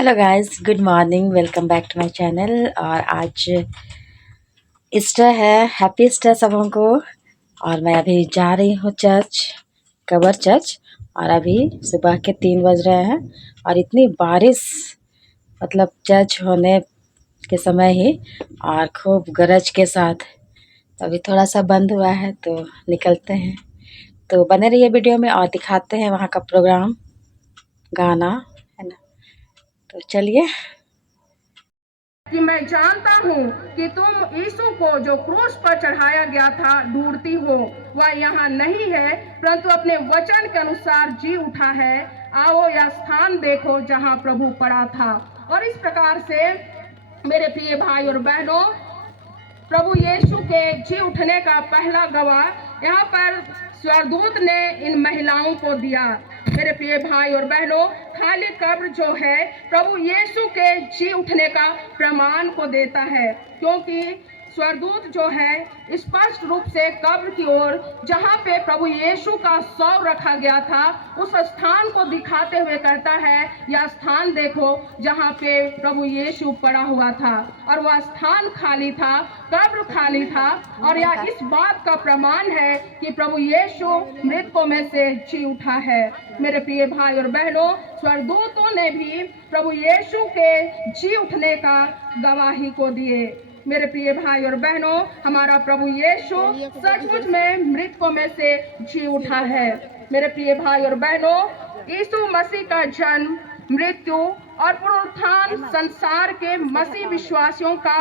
Hello guys, good morning. Welcome back to my channel. और आज Easter है। Happy Easter सबों को। और मैं अभी जा रही हूँ चर्च, कबर चर्च। और अभी सुबह के 3 बज रहे हैं और इतनी बारिश, मतलब चर्च होने के समय ही, और खूब गरज के साथ। तो अभी थोड़ा सा बंद हुआ है तो निकलते हैं। तो बने रहिए वीडियो में और दिखाते हैं वहाँ का प्रोग्राम, गाना, है ना। तो चलिए। कि मैं जानता हूँ कि तुम यीशु को जो क्रूस पर चढ़ाया गया था ढूंढती हो। वह यहाँ नहीं है, परंतु अपने वचन के अनुसार जी उठा है। आओ यह स्थान देखो जहाँ प्रभु पड़ा था। और इस प्रकार से मेरे प्रिय भाई और बहनों, प्रभु यीशु के जी उठने का पहला गवाह यहाँ पर स्वर्गदूत ने इन महिलाओं को दिया। मेरे प्रिय भाई और बहनों, खाली कब्र जो है प्रभु यीशु के जी उठने का प्रमाण को देता है, क्योंकि स्वर्गदूत जो है स्पष्ट रूप से कब्र की ओर, जहाँ पे प्रभु यीशु का शव रखा गया था, उस स्थान को दिखाते हुए कहता है, यह स्थान देखो जहाँ पे प्रभु यीशु पड़ा हुआ था। और वह स्थान खाली था, कब्र खाली था। और यह इस बात का प्रमाण है कि प्रभु यीशु मृतकों में से जी उठा है। मेरे प्रिय भाई और बहनों, स्वर्गदूतों ने भी प्रभु यीशु के जी उठने का गवाही को दिए। मेरे प्रिय भाई और बहनों, हमारा प्रभु यीशु सचमुच में मृतकों में से जी उठा है। मेरे प्रिय भाई और बहनों, यीशु मसीह का जन्म, मृत्यु और पुनरुत्थान संसार के मसीह विश्वासियों का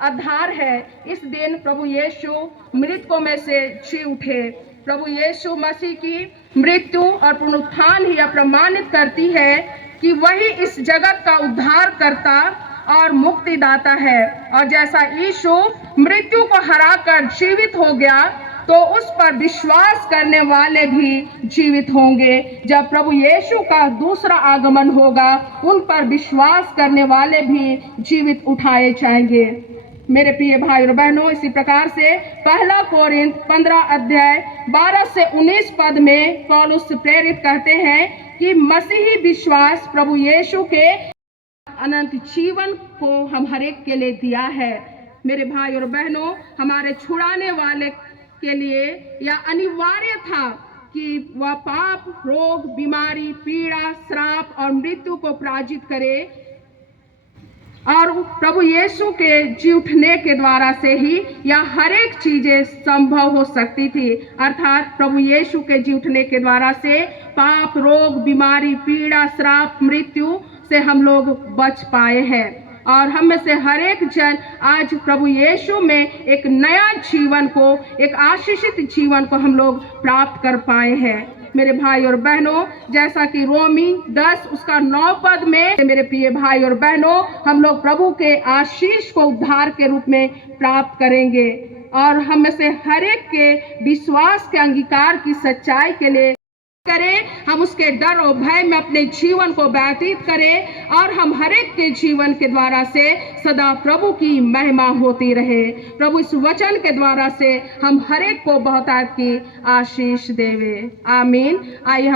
आधार है। इस दिन प्रभु यीशु मृतकों में से जी उठे। प्रभु यीशु मसीह की मृत्यु और पुनरुत्थान ही प्रमाणित करती है कि वही इस जगत का उद्धार करता और मुक्तिदाता है। और जैसा यीशु मृत्यु को हराकर जीवित हो गया, तो उस पर विश्वास करने वाले भी जीवित होंगे। जब प्रभु यीशु का दूसरा आगमन होगा, उन पर विश्वास करने वाले भी जीवित उठाए जाएंगे। मेरे प्रिय भाई और बहनों, इसी प्रकार से पहला कोरिन्थ 15 अध्याय 12 से 19 पद में पौलुस प्रेरित कहते हैं कि मसीही विश्वास प्रभु यीशु के अनंत जीवन को हम हरेक के लिए दिया है। मेरे भाई और बहनों, हमारे छुड़ाने वाले के लिए यह अनिवार्य था कि वह पाप, रोग, बीमारी, पीड़ा, श्राप और मृत्यु को पराजित करे। और प्रभु यीशु के जी उठने के द्वारा से ही यह हर एक चीजें संभव हो सकती थी। अर्थात प्रभु यीशु के जी उठने के द्वारा से पाप, रोग, बीमारी, पीड़ा, श्राप, मृत्यु से हम लोग बच पाए हैं। और हम में से हर एक जन आज प्रभु यीशु में एक नया जीवन को, एक आशीषित जीवन को हम लोग प्राप्त कर पाए हैं। मेरे भाई और बहनों, जैसा कि रोमी 10 उसका 9 पद में, मेरे प्रिय भाई और बहनों, हम लोग प्रभु के आशीष को उद्धार के रूप में प्राप्त करेंगे। और हम में से हर एक के विश्वास के अंगीकार की सच्चाई के लिए करें, हम उसके डर और भय में अपने जीवन को व्यतीत करें, और हम हर एक के जीवन के द्वारा से सदा प्रभु की महिमा होती रहे। प्रभु इस वचन के द्वारा से हम हर एक को बहुतायत की आशीष देवे। आमीन। आइए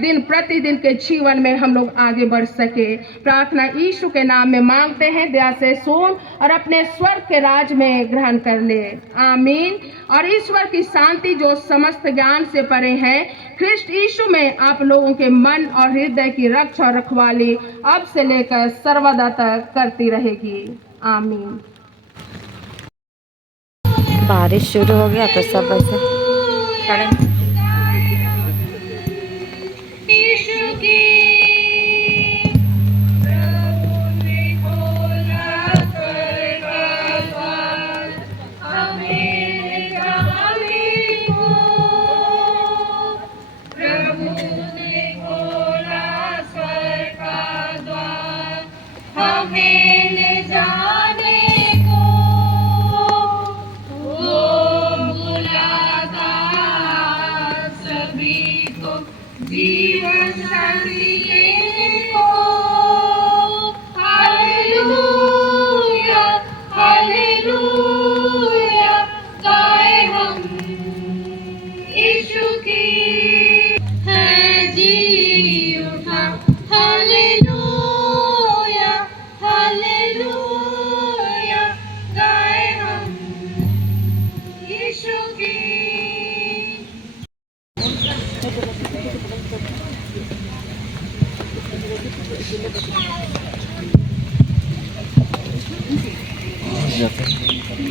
दिन प्रतिदिन के जीवन में हम लोग आगे बढ़ सके। प्रार्थना यीशु के नाम में मांगते हैं, दया से सुन और अपने स्वर्ग के राज में ग्रहण कर ले। आमीन। और ईश्वर की शांति जो समस्त ज्ञान से परे है, ख्रिस्ट यीशु में आप लोगों के मन और हृदय की रक्षा और रखवाली अब से लेकर सर्वदा तक करती रहेगी। आमीन। बारिश शुरू हो गया तो सब ऐसे खड़े।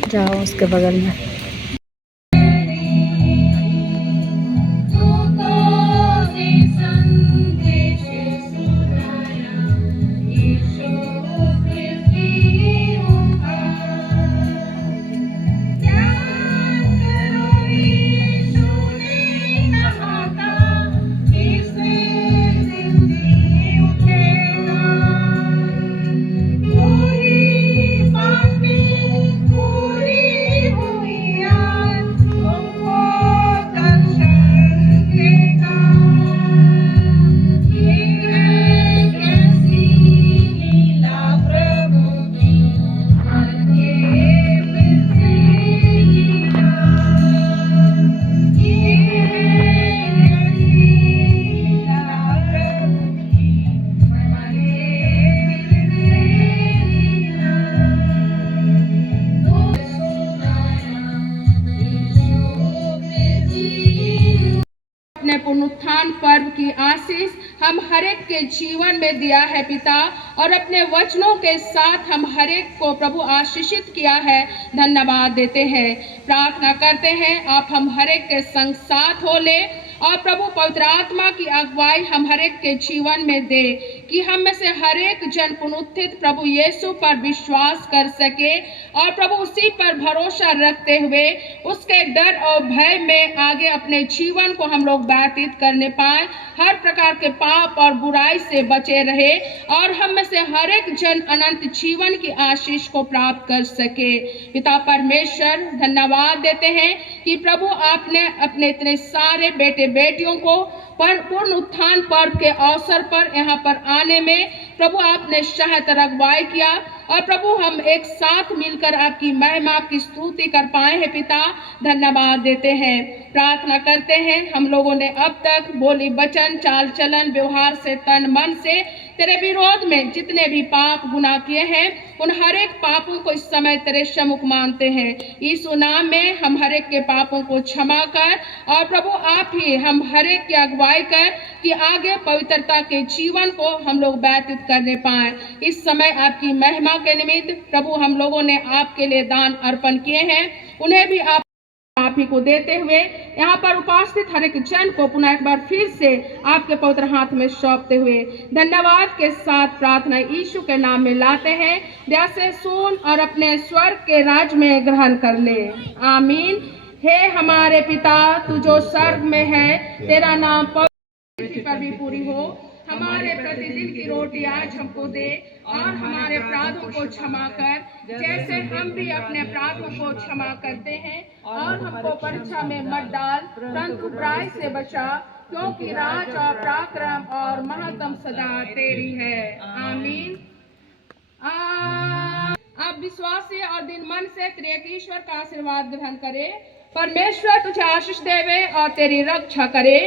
जाओ उसके बगल में। अपने पुनरुत्थान पर्व की आशीष हम हरेक के जीवन में दिया है पिता, और अपने वचनों के साथ हम हरेक को प्रभु आशीषित किया है। धन्यवाद देते हैं, प्रार्थना करते हैं आप हम हरेक के संग साथ हो ले, और प्रभु पवित्र आत्मा की अगुवाई हम हरेक के जीवन में दे, कि हम में से हरेक जन पुनरुत्थित प्रभु यीशु पर विश्वास कर सके, और प्रभु उसी पर भरोसा रखते हुए उसके डर और भय में आगे अपने जीवन को हम लोग व्यतीत करने पाए, हर प्रकार के पाप और बुराई से बचे रहे, और हम में से हर एक जन अनंत जीवन की आशीष को प्राप्त कर सके। पिता परमेश्वर धन्यवाद देते हैं कि प्रभु आपने अपने इतने सारे बेटे बेटियों को पूर्ण उत्थान पर्व के अवसर पर यहाँ पर आने में प्रभु आपने सहायता अगुवाई किया, और प्रभु हम एक साथ मिलकर आपकी महिमा आपकी स्तुति कर पाए हैं। पिता धन्यवाद देते हैं, प्रार्थना करते हैं हम लोगों ने अब तक बोली वचन चाल चलन व्यवहार से तन मन से तेरे विरोध में जितने भी पाप गुनाह किए हैं, उन हर एक पापों को इस समय तेरे सम्मुख मानते हैं। यीशु नाम में हम हर एक के पापों को क्षमा कर, और प्रभु आप ही हम हर एक की अगुवाई कर कि आगे पवित्रता के जीवन को हम लोग व्यतीत करने पाए। इस समय आपकी महिमा के निमित्त प्रभु हम लोगों ने आपके लिए दान अर्पण किए हैं, उन्हें भी आप ही को देते हुए यहाँ पर उपस्थित हर एक जन को पुनः एक बार फिर से आपके पवित्र हाथ में सौंपते हुए धन्यवाद के साथ प्रार्थना यीशु के नाम में लाते हैं। दया से सुन और अपने स्वर्ग के राज में ग्रहण कर ले, आमीन। हे हमारे पिता तू जो स्वर्ग में है, तेरा नाम पवित्र पर भी पूरी हो। हमारे प्रतिदिन की रोटी आज हमको दे, और हमारे अपराधों को क्षमा कर जैसे हम भी अपने अपराधों को क्षमा करते हैं, और हमको परीक्षा में मत डाल परंतु बुराई से बचा, क्योंकि राज और पराक्रम और महत्तम सदा तेरी है, आमीन। आप विश्वासी और दिन मन से त्रिएक ईश्वर का आशीर्वाद ग्रहण करे। परमेश्वर तुझे आशीष देवे और तेरी रक्षा करे।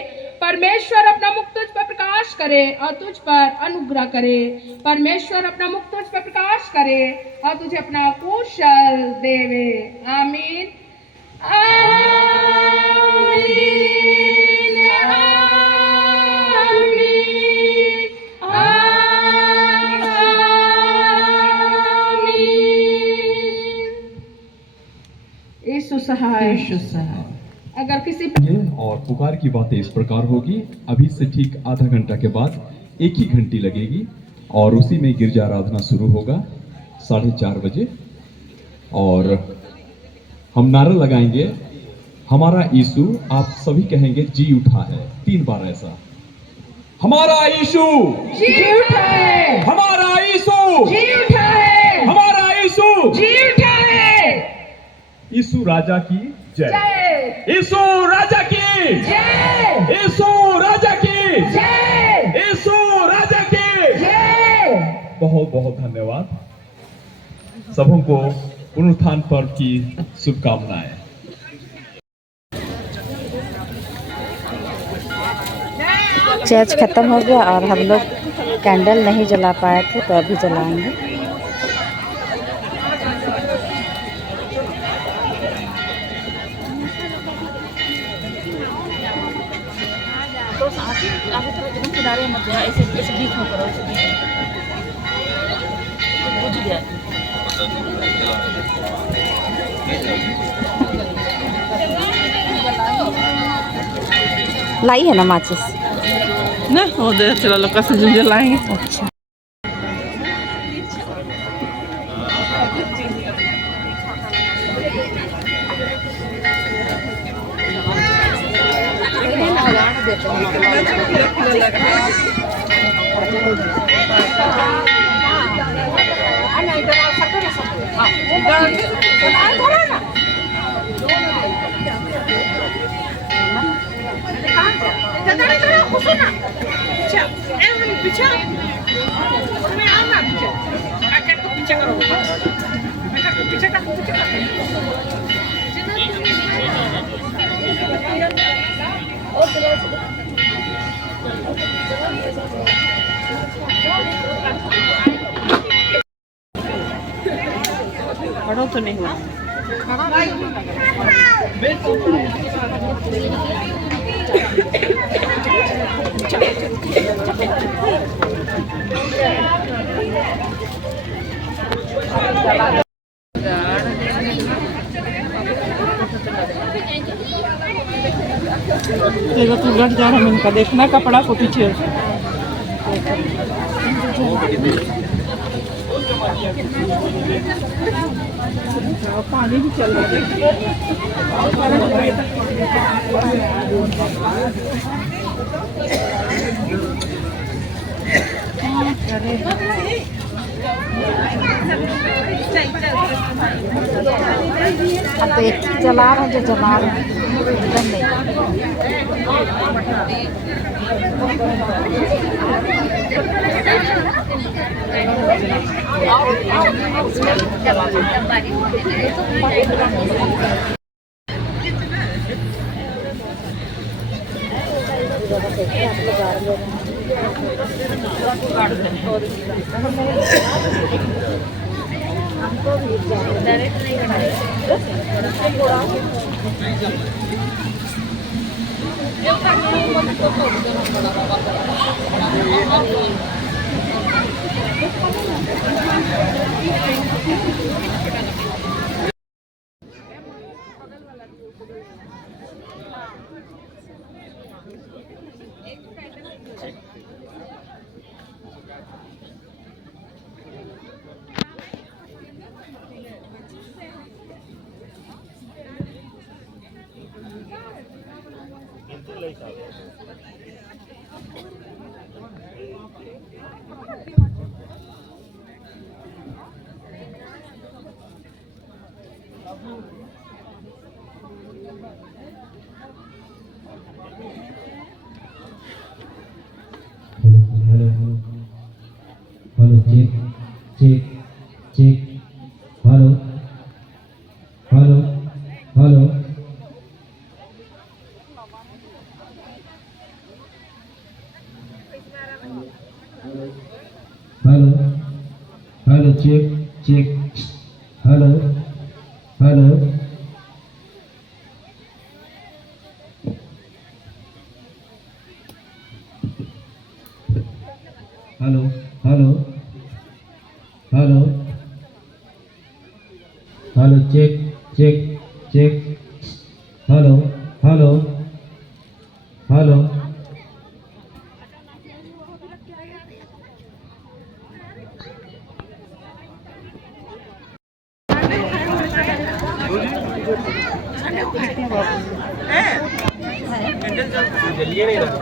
परमेश्वर अपना मुख तुझ पर प्रकाश करे और तुझ पर अनुग्रह करे। परमेश्वर अपना मुख तुझ पर प्रकाश करे और तुझे अपना कुशल देवे, आमीन आमीन आमीन। यीशु सहाय। अगर किसी और पुकार की बातें इस प्रकार होगी, अभी से ठीक आधा घंटा के बाद एक ही घंटी लगेगी और उसी में गिरजा आराधना शुरू होगा 4:30 बजे, और हम नारा लगाएंगे हमारा यीशु। आप सभी कहेंगे जी उठा है 3 बार ऐसा, हमारा यीशु जी उठा है, हमारा यीशु जी उठा है, हमारा यीशु जी उठा है। यीशु राजा की जय, यीशु राजा की जय, यीशु राजा की जय, यीशु राजा की जय। बहुत बहुत धन्यवाद। सबों को पुनरुत्थान पर्व की शुभकामनाएं। चर्च खत्म हो गया और हम लोग कैंडल नहीं जला पाए थे, तो अभी जलाएंगे। तो आगे थोड़ा किनारे मत जाओ, ऐसे बीच में करो। लाई है ना माचिस? ना उधर चला लोग कैसे जुंझे लाएंगे। अच्छा पढ़ो तो नहीं हुआ। देखो तू लट जा रहा है, इनका देखना कपड़ा को पीछे पानी भी चल रहा अब तो एक ही जला रहे हैं जो जला रहे हैं एकदम hello check check check hello hello hello hello hello check check hello hello hello hello hello hello check check check hello hello hello जलिए नहीं रहा।